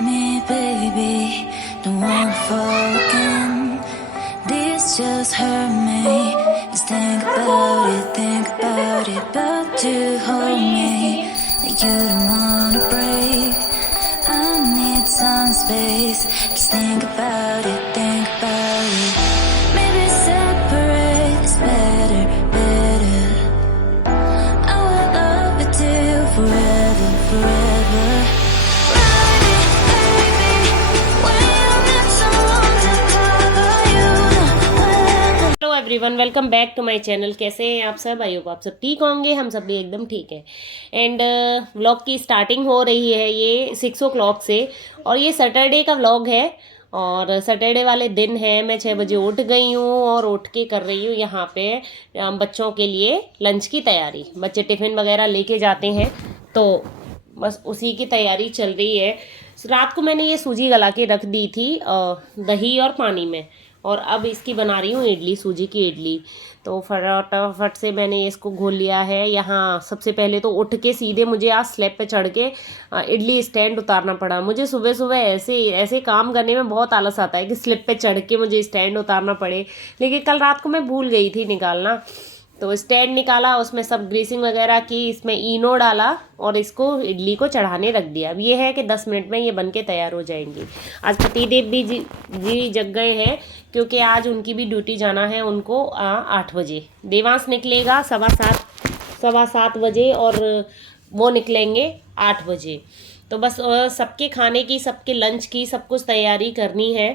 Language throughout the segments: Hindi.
me, baby. Don't wanna fall again. This just hurt me. Just think about it. But you hold me like you don't wanna break. I need some space. Just think about it, think about it. Maybe separate is better, better. I will love you till forever, forever. Ride it, baby. When you need someone to cover you, the weather. Hello everyone, welcome back to my channel. कैसे हैं आप सब? आई होप आप सब ठीक होंगे। हम सब भी एकदम ठीक है। एंड व्लॉग की स्टार्टिंग हो रही है ये 6 o'clock से, और ये सैटरडे का व्लॉग है। और सैटरडे वाले दिन है, मैं 6 बजे उठ गई हूँ और उठ के कर रही हूँ यहाँ पे बच्चों के लिए लंच की तैयारी। बच्चे टिफ़िन वगैरह लेके जाते हैं, तो बस उसी की तैयारी चल रही है। रात को मैंने ये सूजी गला के रख दी थी दही और पानी में, और अब इसकी बना रही हूँ इडली, सूजी की इडली। तो फटाफट से मैंने इसको घोल लिया है। यहाँ सबसे पहले तो उठ के सीधे मुझे आज स्लैब पे चढ़ के इडली स्टैंड उतारना पड़ा। मुझे सुबह सुबह ऐसे ऐसे काम करने में बहुत आलस आता है कि स्लैब पे चढ़ के मुझे स्टैंड उतारना पड़े, लेकिन कल रात को मैं भूल गई थी निकालना। तो स्टैंड निकाला, उसमें सब ग्रीसिंग वगैरह की, इसमें इनो डाला और इसको इडली को चढ़ाने रख दिया। अब ये है कि 10 मिनट में ये बन के तैयार हो जाएंगी। आज पतिदेव भी जी जग गए हैं, क्योंकि आज उनकी भी ड्यूटी जाना है उनको 8 बजे। देवांश निकलेगा 7:15 बजे, और वो निकलेंगे 8 बजे। तो बस सबके खाने की, सबके लंच की सब कुछ तैयारी करनी है।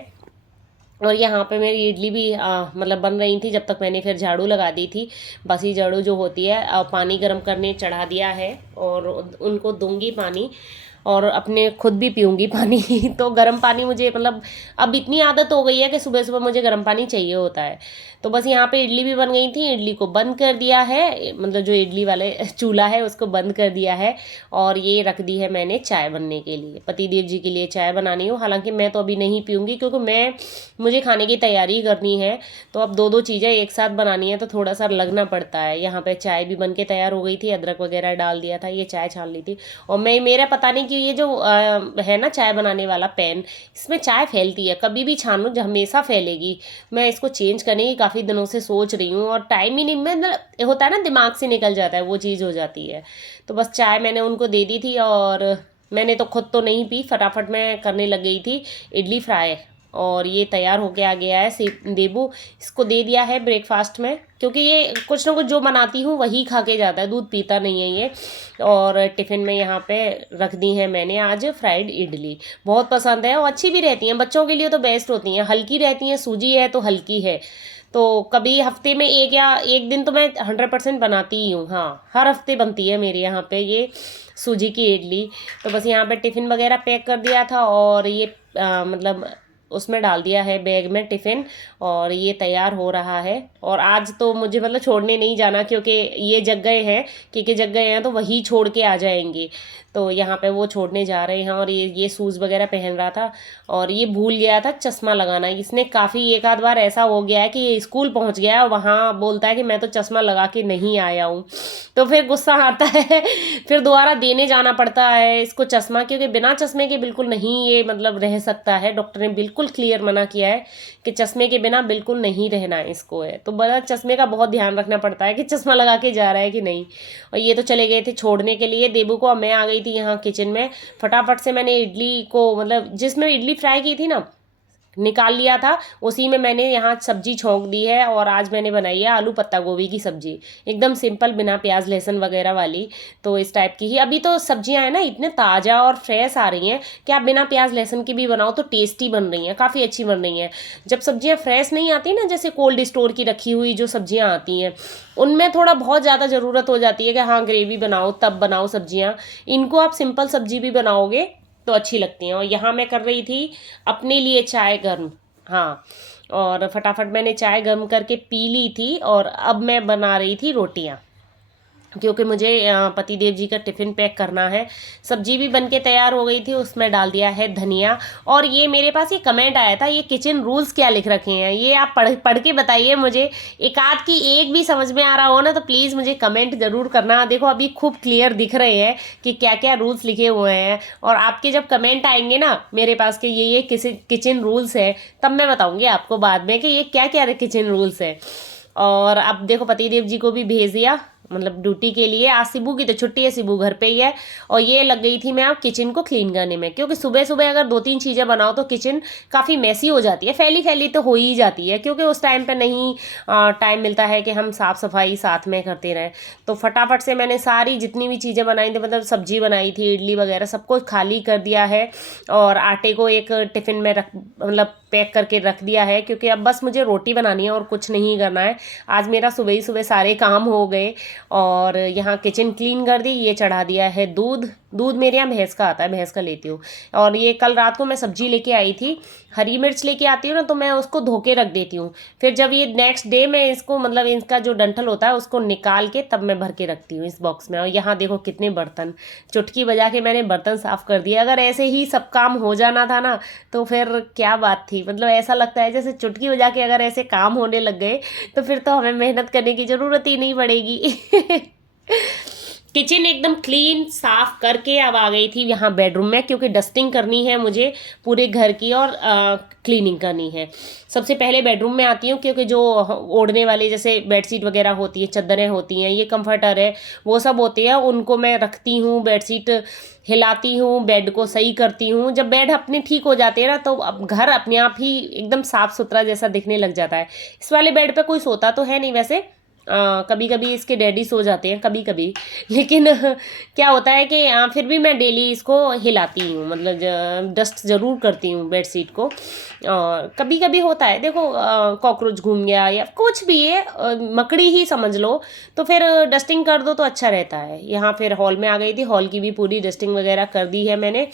और यहाँ पे मेरी इडली भी मतलब बन रही थी, जब तक मैंने फिर झाड़ू लगा दी थी। बसी झाड़ू जो होती है, पानी गर्म करने चढ़ा दिया है और उनको दूंगी पानी, और अपने खुद भी पीऊँगी पानी। तो गर्म पानी मुझे, मतलब अब इतनी आदत हो गई है कि सुबह सुबह मुझे गर्म पानी चाहिए होता है। तो बस यहाँ पे इडली भी बन गई थी, इडली को बंद कर दिया है, मतलब जो इडली वाले चूल्हा है उसको बंद कर दिया है। और ये रख दी है मैंने चाय बनने के लिए, पतिदेव जी के लिए चाय बनानी हो। हालांकि मैं तो अभी नहीं पीऊँगी, क्योंकि मुझे खाने की तैयारी करनी है। तो अब दो दो चीज़ें एक साथ बनानी है, तो थोड़ा सा लगना पड़ता है। यहाँ पे चाय भी बन के तैयार हो गई थी, अदरक वगैरह डाल दिया था, ये चाय छान ली थी। और मेरा पता नहीं कि ये जो है ना चाय बनाने वाला पैन, इसमें चाय फैलती है, कभी भी छानो हमेशा फैलेगी। मैं इसको चेंज करने की काफ़ी दिनों से सोच रही हूँ, और टाइम ही नहीं, मतलब होता है ना दिमाग से निकल जाता है, वो चीज़ हो जाती है। तो बस चाय मैंने उनको दे दी थी, और मैंने तो खुद तो नहीं पी, फटाफट मैं करने लग गई थी इडली फ्राई। और ये तैयार होके आ गया है देबू, इसको दे दिया है ब्रेकफास्ट में, क्योंकि ये कुछ ना कुछ जो बनाती हूँ वही खा के जाता है, दूध पीता नहीं है ये। और टिफ़िन में यहाँ पे रख दी है मैंने आज फ्राइड इडली। बहुत पसंद है और अच्छी भी रहती हैं, बच्चों के लिए तो बेस्ट होती हैं, हल्की रहती हैं, सूजी है तो हल्की है। तो कभी हफ्ते में एक दिन तो मैं 100% बनाती ही हूँ। हाँ, हर हफ्ते बनती है मेरे यहाँ पे ये सूजी की इडली। तो बस यहाँ पे टिफ़िन वगैरह पैक कर दिया था, और ये मतलब उसमें डाल दिया है बैग में टिफ़िन, और ये तैयार हो रहा है। और आज तो मुझे मतलब छोड़ने नहीं जाना, क्योंकि ये जग गए हैं, क्योंकि जग गए हैं तो वही छोड़ के आ जाएंगे। तो यहाँ पे वो छोड़ने जा रहे हैं। और ये शूज़ वगैरह पहन रहा था, और ये भूल गया था चश्मा लगाना। इसने काफ़ी एक आध बार ऐसा हो गया है कि ये स्कूल पहुँच गया है, वहाँ बोलता है कि मैं तो चश्मा लगा के नहीं आया हूँ। तो फिर गुस्सा आता है, फिर दोबारा देने जाना पड़ता है इसको चश्मा, क्योंकि बिना चश्मे के बिल्कुल नहीं ये मतलब रह सकता है। डॉक्टर ने बिल्कुल क्लियर मना किया है कि चश्मे के बिना बिल्कुल नहीं रहना है इसको है। तो बड़ा चश्मे का बहुत ध्यान रखना पड़ता है कि चश्मा लगा के जा रहा है कि नहीं। और ये तो चले गए थे छोड़ने के लिए देबू को, और मैं आ गई थी यहाँ किचन में। फटाफट से मैंने इडली को, मतलब जिसमें इडली फ्राई की थी ना, निकाल लिया था, उसी में मैंने यहाँ सब्जी छोंक दी है। और आज मैंने बनाई है आलू पत्ता गोभी की सब्जी, एकदम सिंपल, बिना प्याज लहसुन वगैरह वाली। तो इस टाइप की ही अभी तो सब्जियां हैं ना, इतने ताज़ा और फ्रेश आ रही हैं कि आप बिना प्याज लहसुन की भी बनाओ तो टेस्टी बन रही हैं, काफ़ी अच्छी बन रही हैं। जब सब्जियां फ्रेश नहीं आती ना, जैसे कोल्ड स्टोर की रखी हुई जो सब्जियां आती हैं, उनमें थोड़ा बहुत ज़्यादा ज़रूरत हो जाती है कि हाँ ग्रेवी बनाओ, तब बनाओ सब्जियाँ। इनको आप सिंपल सब्जी भी बनाओगे तो अच्छी लगती हैं। और यहाँ मैं कर रही थी अपने लिए चाय गर्म। हाँ, और फटाफट मैंने चाय गर्म करके पी ली थी, और अब मैं बना रही थी रोटियाँ। क्योंकि मुझे पति देव जी का टिफ़िन पैक करना है। सब्जी भी बन के तैयार हो गई थी, उसमें डाल दिया है धनिया। और ये मेरे पास ये कमेंट आया था, ये किचन रूल्स क्या लिख रखे हैं, ये आप पढ़ पढ़ के बताइए मुझे। एक आध की एक भी समझ में आ रहा हो ना तो प्लीज़ मुझे कमेंट ज़रूर करना। देखो अभी खूब क्लियर दिख रहे हैं कि क्या क्या रूल्स लिखे हुए हैं। और आपके जब कमेंट आएंगे ना मेरे पास कि ये किचन रूल्स है, तब मैं बताऊँगी आपको बाद में कि ये क्या क्या किचन रूल्स है। और अब देखो पति देव जी को भी भेज दिया, मतलब ड्यूटी के लिए। आज सिबू की तो छुट्टी है, सिबू घर पे ही है। और ये लग गई थी मैं अब किचन को क्लीन करने में, क्योंकि सुबह सुबह अगर 2-3 चीज़ें बनाओ तो किचन काफ़ी मैसी हो जाती है, फैली फैली तो हो ही जाती है, क्योंकि उस टाइम पे नहीं टाइम मिलता है कि हम साफ़ सफाई साथ में करते रहें। तो फटाफट से मैंने सारी जितनी भी चीज़ें बनाई थी, मतलब सब्जी बनाई थी, इडली वगैरह सब कुछ खाली कर दिया है। और आटे को एक टिफ़िन में मतलब पैक करके रख दिया है, क्योंकि अब बस मुझे रोटी बनानी है और कुछ नहीं करना है। आज मेरा सुबह ही सुबह सारे काम हो गए। और यहाँ किचन क्लीन कर दी। ये चढ़ा दिया है दूध मेरे यहाँ भैंस का आता है, भैंस का लेती हूँ। और ये कल रात को मैं सब्जी लेके आई थी, हरी मिर्च लेके आती हूँ ना तो मैं उसको धो के रख देती हूँ। फिर जब ये नेक्स्ट डे मैं इसको मतलब इसका जो डंठल होता है उसको निकाल के तब मैं भर के रखती हूँ इस बॉक्स में। और यहाँ देखो कितने बर्तन, चुटकी बजा के मैंने बर्तन साफ़ कर दिए। अगर ऐसे ही सब काम हो जाना था ना तो फिर क्या बात थी। मतलब ऐसा लगता है जैसे चुटकी बजा के अगर ऐसे काम होने लग गए तो फिर तो हमें मेहनत करने की ज़रूरत ही नहीं पड़ेगी। किचन एकदम क्लीन साफ करके अब आ गई थी यहाँ बेडरूम में, क्योंकि डस्टिंग करनी है मुझे पूरे घर की और क्लीनिंग करनी है। सबसे पहले बेडरूम में आती हूँ, क्योंकि जो ओढ़ने वाले जैसे बेडशीट वगैरह होती है, चादरें होती हैं, ये कंफर्टर है, वो सब होते हैं, उनको मैं रखती हूँ। बेडशीट हिलाती हूँ, बेड को सही करती हूँ। जब बेड अपने ठीक हो जाते हैं ना तो अब घर अपने आप ही एकदम साफ़ सुथरा जैसा दिखने लग जाता है। इस वाले बेड पे कोई सोता तो है नहीं वैसे, कभी कभी इसके डैडी सो जाते हैं कभी कभी, लेकिन क्या होता है कि फिर भी मैं डेली इसको हिलाती हूँ, मतलब डस्ट ज़रूर करती हूँ बेडशीट को। और कभी कभी होता है देखो कॉकरोच घूम गया या कुछ भी है, मकड़ी ही समझ लो, तो फिर डस्टिंग कर दो तो अच्छा रहता है। यहाँ फिर हॉल में आ गई थी, हॉल की भी पूरी डस्टिंग वगैरह कर दी है मैंने।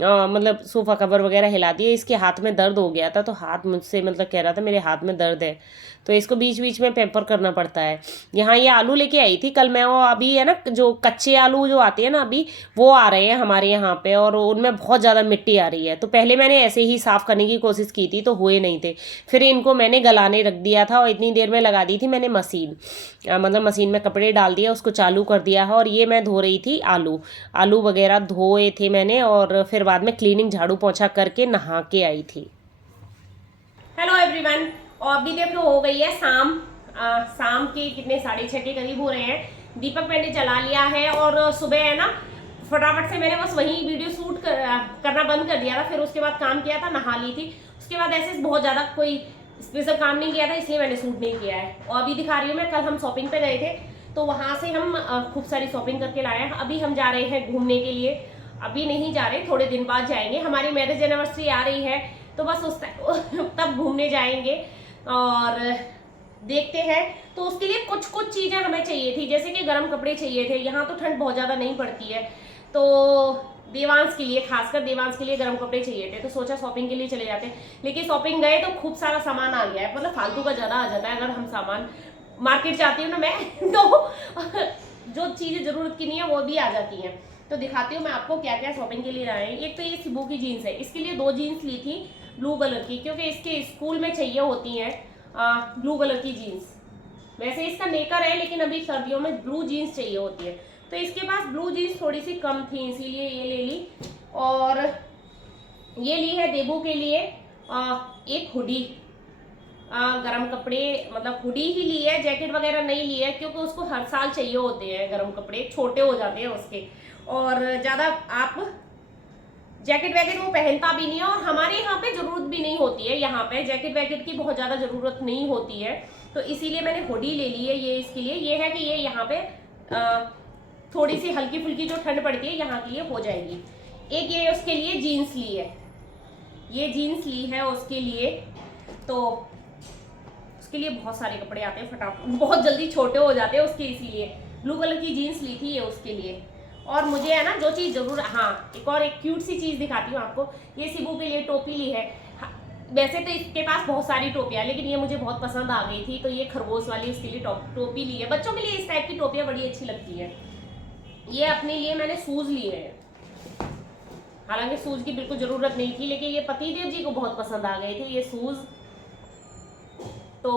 मतलब सोफ़ा कवर वगैरह हिला दिए। इसके हाथ में दर्द हो गया था तो हाथ मुझसे मतलब कह रहा था मेरे हाथ में दर्द है, तो इसको बीच बीच में पैम्पर करना पड़ता है। यहाँ ये आलू लेके आई थी कल मैं, वो अभी है ना जो कच्चे आलू जो आते हैं ना अभी वो आ रहे हैं हमारे यहाँ पे, और उनमें बहुत ज़्यादा मिट्टी आ रही है। तो पहले मैंने ऐसे ही साफ़ करने की कोशिश की थी तो हुए नहीं थे, फिर इनको मैंने गलाने रख दिया था और इतनी देर में लगा दी थी मैंने मशीन, मतलब मशीन में कपड़े डाल दिया, उसको चालू कर दिया है। और ये मैं धो रही थी आलू वगैरह धोए थे मैंने, और फिर बाद में क्लीनिंग झाड़ू पोछा करके नहा के आई थी। हेलो एवरीवन, और अभी देखो हो गई है शाम के कितने 6:30 के करीब हो रहे हैं। दीपक मैंने जला लिया है और सुबह है ना फटाफट से मैंने बस वही वीडियो शूट करना बंद कर दिया था। फिर उसके बाद काम किया था, नहा ली थी। उसके बाद ऐसे बहुत ज़्यादा कोई स्पेशल काम नहीं किया था, इसलिए मैंने शूट नहीं किया है। और अभी दिखा रही हूँ मैं, कल हम शॉपिंग पे गए थे तो वहाँ से हम खूब सारी शॉपिंग करके लाए हैं। अभी हम जा रहे हैं घूमने के लिए, अभी नहीं जा रहे, थोड़े दिन बाद जाएंगे। हमारी मैरिज एनिवर्सरी आ रही है तो बस उस तब घूमने जाएंगे और देखते हैं। तो उसके लिए कुछ चीज़ें हमें चाहिए थी, जैसे कि गर्म कपड़े चाहिए थे। यहाँ तो ठंड बहुत ज़्यादा नहीं पड़ती है, तो देवांश के लिए, खासकर देवांश के लिए गर्म कपड़े चाहिए थे। तो सोचा शॉपिंग के लिए चले जाते, लेकिन शॉपिंग गए तो खूब सारा सामान आ गया है, मतलब फालतू का ज़्यादा आ जाता है। अगर हम सामान मार्केट जाती हूँ ना मैं तो जो चीज़ें ज़रूरत की नहीं है वो भी आ जाती हैं। तो दिखाती हूँ मैं आपको क्या क्या शॉपिंग के लिए लाए हैं। एक तो ये सिबू की जीन्स है, इसके लिए 2 जीन्स ली थी ब्लू कलर की, क्योंकि इसके स्कूल में चाहिए होती हैं ब्लू कलर की जीन्स। वैसे इसका नेकर है लेकिन अभी सर्दियों में ब्लू जीन्स चाहिए होती है, तो इसके पास ब्लू जीन्स थोड़ी सी कम थी इसीलिए ये ले ली। और ये ली है देबू के लिए एक हुडी, गरम कपड़े, मतलब हुडी ही ली है, जैकेट वगैरह नहीं ली है, क्योंकि उसको हर साल चाहिए होते हैं गरम कपड़े, छोटे हो जाते हैं उसके, और ज़्यादा आप जैकेट वैकेट वो पहनता भी नहीं है। और हमारे यहाँ पे ज़रूरत भी नहीं होती है, यहाँ पे जैकेट वैकेट की बहुत ज़्यादा ज़रूरत नहीं होती है, तो इसीलिए मैंने हुडी ले ली है। ये इसके लिए ये है कि ये यहाँ पे थोड़ी सी हल्की फुल्की जो ठंड पड़ती है यहाँ के लिए हो जाएगी। एक ये उसके लिए जीन्स ली है, ये जीन्स ली है उसके लिए, तो उसके लिए बहुत सारे कपड़े आते हैं फटाफट, बहुत जल्दी छोटे हो जाते हैं उसके, इसीलिए ब्लू कलर की जीन्स ली थी ये उसके लिए। और मुझे है ना जो चीज़ जरूर, हाँ एक और एक क्यूट सी चीज़ दिखाती हूँ आपको। ये सिबू के लिए टोपी ली है, वैसे तो इसके पास बहुत सारी टोपियाँ, लेकिन ये मुझे बहुत पसंद आ गई थी, तो ये खरगोश वाली इसके लिए टोपी ली है। बच्चों के लिए इस टाइप की टोपियाँ बड़ी अच्छी लगती है। ये अपने लिए मैंने शूज लिए हैं, हालांकि शूज की बिल्कुल जरूरत नहीं थी, लेकिन ये पतिदेव जी को बहुत पसंद आ गए थे ये शूज, तो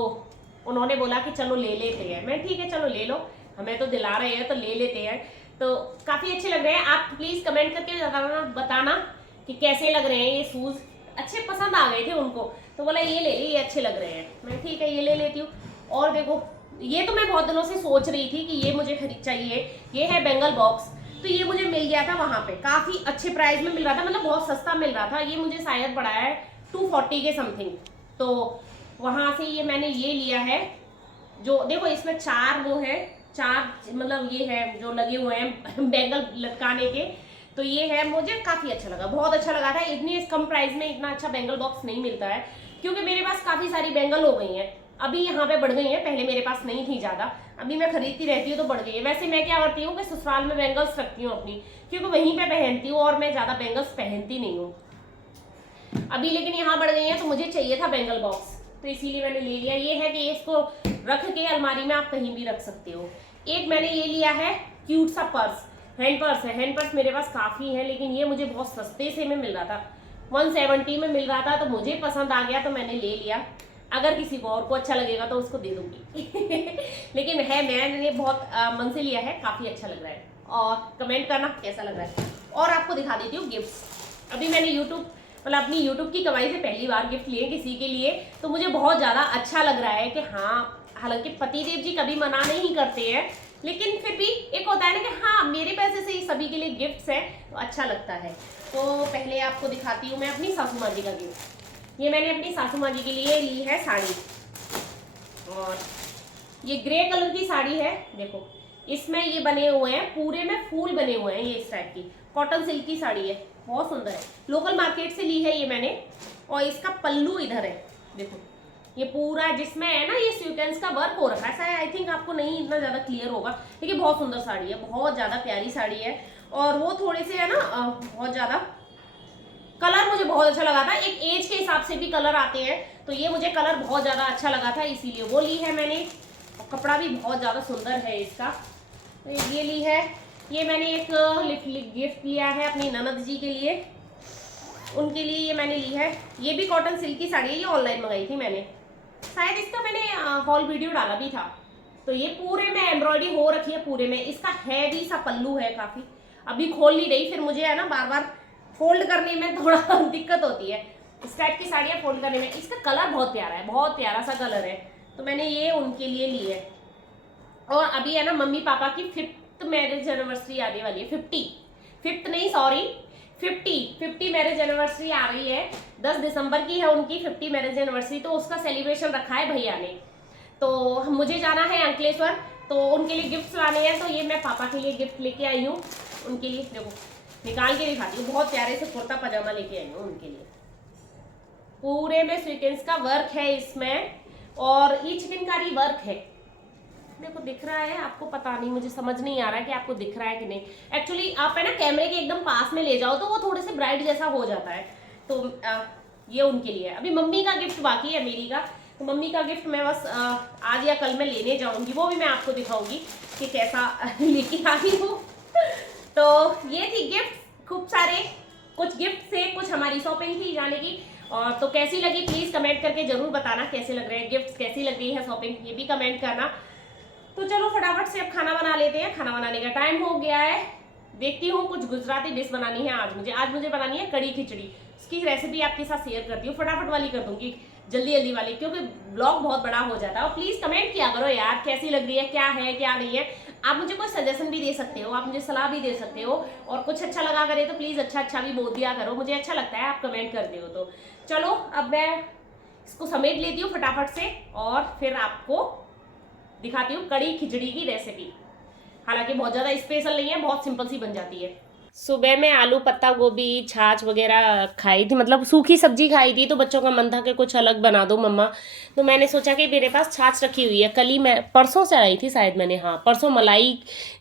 उन्होंने बोला कि चलो ले लेते हैं। मैं ठीक है चलो ले लो, हमें तो दिला रहे हैं तो ले लेते हैं। तो काफी अच्छे लग रहे हैं। आप प्लीज कमेंट करके बताना कि कैसे लग रहे हैं ये शूज। अच्छे पसंद आ गए थे उनको, तो बोला ये ले ले, ये अच्छे लग रहे हैं। मैं ठीक है ये ले लेती हूँ। और देखो ये तो मैं बहुत दिनों से सोच रही थी कि ये मुझे खरीद चाहिए। ये है बेंगल बॉक्स, तो ये मुझे मिल गया था वहां पे, काफी अच्छे प्राइस में मिल रहा था, मतलब बहुत सस्ता मिल रहा था। ये मुझे शायद पड़ा है 240 के समथिंग। तो वहां से ये मैंने ये लिया है। जो देखो इसमें 4 वो है, 4 मतलब ये है जो लगे हुए हैं बैंगल लटकाने के। तो ये है, मुझे काफी अच्छा लगा, बहुत अच्छा लगा था। इतनी कम प्राइस में इतना अच्छा बैंगल बॉक्स नहीं मिलता है, क्योंकि मेरे पास काफी सारी बैंगल हो गई हैं। अभी यहाँ पे बढ़ गई है, पहले मेरे पास नहीं थी ज्यादा, अभी मैं खरीदती रहती हूँ तो बढ़ गई है। वैसे मैं क्या करती हूँ कि ससुराल में बैंगल्स रखती हूँ अपनी, क्योंकि वहीं पे पहनती हूँ और मैं ज्यादा बैंगल्स पहनती नहीं हूँ अभी। लेकिन यहाँ बढ़ गई है तो मुझे चाहिए था बैंगल बॉक्स, तो इसीलिए मैंने ले लिया। ये है कि इसको रख के अलमारी में आप कहीं भी रख सकते हो। एक मैंने ये लिया है क्यूट सा पर्स, हैंड पर्स है। हैंड पर्स मेरे पास काफी है, लेकिन ये मुझे बहुत सस्ते से में मिल रहा था, 170 में मिल रहा था, तो मुझे पसंद आ गया तो मैंने ले लिया। अगर किसी को और को अच्छा लगेगा तो उसको दे दूंगी लेकिन है, मैंने बहुत मन से लिया है, काफी अच्छा लग रहा है। और कमेंट करना कैसा लग रहा है। और आपको दिखा देती हूँ गिफ्ट्स। अभी मैंने यूट्यूब मतलब अपनी यूट्यूब की कमाई से पहली बार गिफ्ट लिए किसी के लिए, तो मुझे बहुत ज्यादा अच्छा लग रहा है कि हाँ, हालांकि पतिदेव जी कभी मना नहीं करते हैं, लेकिन फिर भी एक होता है ना कि हाँ मेरे पैसे से ही सभी के लिए गिफ्ट्स है, तो अच्छा लगता है। तो पहले आपको दिखाती हूँ मैं अपनी सासू माँ जी का गिफ्ट। ये मैंने अपनी सासू माँ जी के लिए ली है साड़ी, और ये ग्रे कलर की साड़ी है। देखो इसमें ये बने हुए हैं, पूरे में फूल बने हुए हैं, ये इस टाइप की कॉटन सिल्क की साड़ी है, बहुत सुंदर है। लोकल मार्केट से ली है ये मैंने। और इसका पल्लू इधर है, देखो ये पूरा जिसमें है ना ये सीक्वेंस का वर्क हो रखा है। आई थिंक आपको नहीं इतना ज्यादा क्लियर होगा, लेकिन बहुत सुंदर साड़ी है, बहुत ज्यादा प्यारी साड़ी है। और वो थोड़े से है ना बहुत ज्यादा कलर मुझे बहुत अच्छा लगा था। एक एज के हिसाब से भी कलर आते हैं, तो ये मुझे कलर बहुत ज्यादा अच्छा लगा था, इसीलिए वो ली है मैंने। और कपड़ा भी बहुत ज्यादा सुंदर है इसका, तो ये ली है। ये मैंने एक गिफ्ट लिया है अपनी ननद जी के लिए, उनके लिए ये मैंने ली है। ये भी कॉटन सिल्क की साड़ी है, ये ऑनलाइन मंगाई थी मैंने, शायद इसका मैंने हॉल वीडियो डाला भी था। तो ये पूरे में एम्ब्रॉयडरी हो रखी है, पूरे में। इसका हैवी सा पल्लू है काफी, अभी खोल नहीं रही, फिर मुझे है ना बार बार फोल्ड करने में थोड़ा दिक्कत होती है इस टाइप की साड़ियाँ फोल्ड करने में। इसका कलर बहुत प्यारा है, बहुत प्यारा सा कलर है, तो मैंने ये उनके लिए ली है। और अभी है ना मम्मी पापा की 5th मैरिज एनिवर्सरी आने वाली है, 5th नहीं सॉरी 50 मैरिज एनिवर्सरी आ रही है। 10 दिसंबर की है उनकी 50 मैरिज एनिवर्सरी, तो उसका सेलिब्रेशन रखा है भैया ने। तो मुझे जाना है अंकलेश्वर, तो उनके लिए गिफ्ट लाने हैं, तो ये मैं पापा के लिए गिफ्ट लेके आई हूँ उनके लिए। देखो निकाल के दिखाती हूँ, बहुत प्यारे से कुर्ता पजामा लेके आई हूँ उनके लिए, पूरे में सीक्वेंस का वर्क है इसमें, और ये चिकनकारी वर्क है। देखो दिख रहा है आपको, पता नहीं, मुझे समझ नहीं आ रहा है कि आपको दिख रहा है कि नहीं। एक्चुअली आप है ना कैमरे के एकदम पास में ले जाओ तो वो थोड़े से ब्राइट जैसा हो जाता है। तो ये उनके लिए है। अभी मम्मी का गिफ्ट बाकी है मेरी का, तो मम्मी का गिफ्ट मैं बस आज या कल में लेने जाऊंगी, वो भी मैं आपको दिखाऊंगी कि कैसा लेके आई हूँ। तो ये थी गिफ्ट, खूब सारे, कुछ गिफ्ट से कुछ हमारी शॉपिंग थी जाने की। और तो कैसी लगी प्लीज कमेंट करके जरूर बताना, कैसे लग रहे हैं गिफ्ट, कैसी लग रही है शॉपिंग, ये भी कमेंट करना। तो चलो फटाफट से अब खाना बना लेते हैं, खाना बनाने का टाइम हो गया है। देखती हूँ कुछ गुजराती डिश बनानी है आज मुझे बनानी है कड़ी खिचड़ी। उसकी रेसिपी आपके साथ शेयर करती हूँ, फटाफट वाली कर दूंगी, जल्दी वाली, क्योंकि ब्लॉग बहुत बड़ा हो जाता है। और प्लीज कमेंट किया करो यार, कैसी लग रही है, क्या है क्या नहीं है। आप मुझे कोई सजेशन भी दे सकते हो, आप मुझे सलाह भी दे सकते हो, और कुछ अच्छा लगा करे तो प्लीज अच्छा भी बोल दिया करो, मुझे अच्छा लगता है आप कमेंट करते हो। तो चलो अब मैं इसको समेट लेती हूँ फटाफट से, और फिर आपको दिखाती हूँ कड़ी खिचड़ी की रेसिपी। हालांकि बहुत ज्यादा स्पेशल नहीं है, बहुत सिंपल सी बन जाती है। सुबह में आलू पत्ता गोभी छाछ वगैरह खाई थी, मतलब सूखी सब्जी खाई थी, तो बच्चों का मन था कि कुछ अलग बना दो मम्मा। तो मैंने सोचा कि मेरे पास छाछ रखी हुई है, कल ही मैं परसों से आई थी शायद मैंने, हाँ परसों मलाई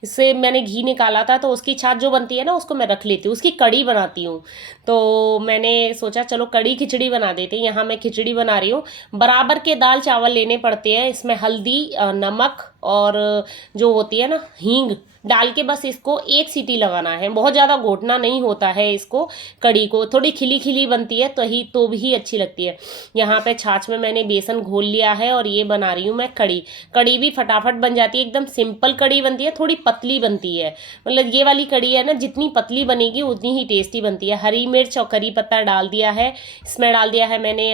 से मैंने घी निकाला था, तो उसकी छाछ जो बनती है ना उसको मैं रख लेती हूँ, उसकी कड़ी बनाती हूँ। तो मैंने सोचा चलो कड़ी खिचड़ी बना देते हैं। यहाँ मैं खिचड़ी बना रही हूँ। बराबर के दाल चावल लेने पड़ते हैं, इसमें हल्दी नमक और जो होती है ना हींग डाल के बस इसको एक सीटी लगाना है, बहुत ज़्यादा घोटना नहीं होता है इसको। कड़ी को थोड़ी खिली खिली बनती है तो भी अच्छी लगती है। यहाँ पे छाछ में मैंने बेसन घोल लिया है और ये बना रही हूँ मैं कड़ी। कड़ी भी फटाफट बन जाती है, एकदम सिंपल कड़ी बनती है, थोड़ी पतली बनती है। मतलब ये वाली कड़ी है ना, जितनी पतली बनेगी उतनी ही टेस्टी बनती है। हरी मिर्च और करी पत्ता डाल दिया है, इसमें डाल दिया है मैंने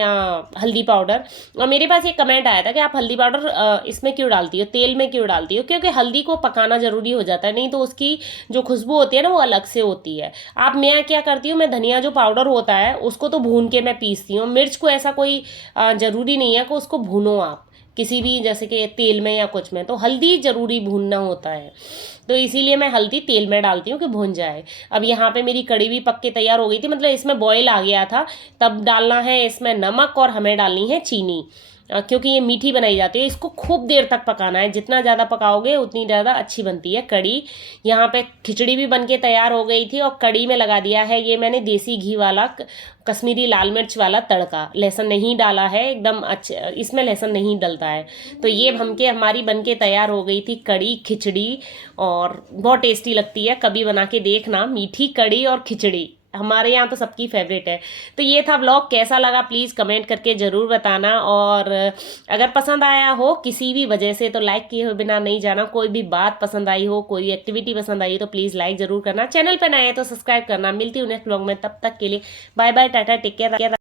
हल्दी पाउडर। और मेरे पास ये कमेंट आया था कि आप हल्दी पाउडर इसमें क्यों डालती हो, तेल में क्यों डालती हो? क्योंकि हल्दी को पकाना जरूरी हो जाता है, नहीं तो उसकी जो खुशबू होती है ना वो अलग से होती है। आप मैं क्या करती हूँ, मैं धनिया जो पाउडर होता है उसको तो भून के मैं पीसती हूँ। मिर्च को ऐसा कोई ज़रूरी नहीं है कि उसको भूनो आप किसी भी, जैसे कि तेल में या कुछ में, तो हल्दी ज़रूरी भूनना होता है। तो इसीलिए मैं हल्दी तेल में डालती हूँ कि भून जाए। अब यहाँ पे मेरी कड़ी भी पक के तैयार हो गई थी, मतलब इसमें बॉयल आ गया था। तब डालना है इसमें नमक और हमें डालनी है चीनी, क्योंकि ये मीठी बनाई जाती है। इसको खूब देर तक पकाना है, जितना ज़्यादा पकाओगे उतनी ज़्यादा अच्छी बनती है कड़ी। यहाँ पे खिचड़ी भी बन के तैयार हो गई थी और कड़ी में लगा दिया है ये मैंने देसी घी वाला कश्मीरी लाल मिर्च वाला तड़का। लहसुन नहीं डाला है, एकदम अच्छा इसमें लहसुन नहीं डलता है। तो ये हमारी बन के तैयार हो गई थी कड़ी खिचड़ी, और बहुत टेस्टी लगती है। कभी बना के देखना, मीठी कड़ी और खिचड़ी हमारे यहाँ तो सबकी फेवरेट है। तो ये था व्लॉग, कैसा लगा प्लीज़ कमेंट करके ज़रूर बताना। और अगर पसंद आया हो किसी भी वजह से तो लाइक किए हुए बिना नहीं जाना। कोई भी बात पसंद आई हो, कोई एक्टिविटी पसंद आई हो तो प्लीज़ लाइक ज़रूर करना। चैनल पर नए हैं तो सब्सक्राइब करना। मिलती हूँ नेक्स्ट व्लॉग में, तब तक के लिए bye bye, tata, take care.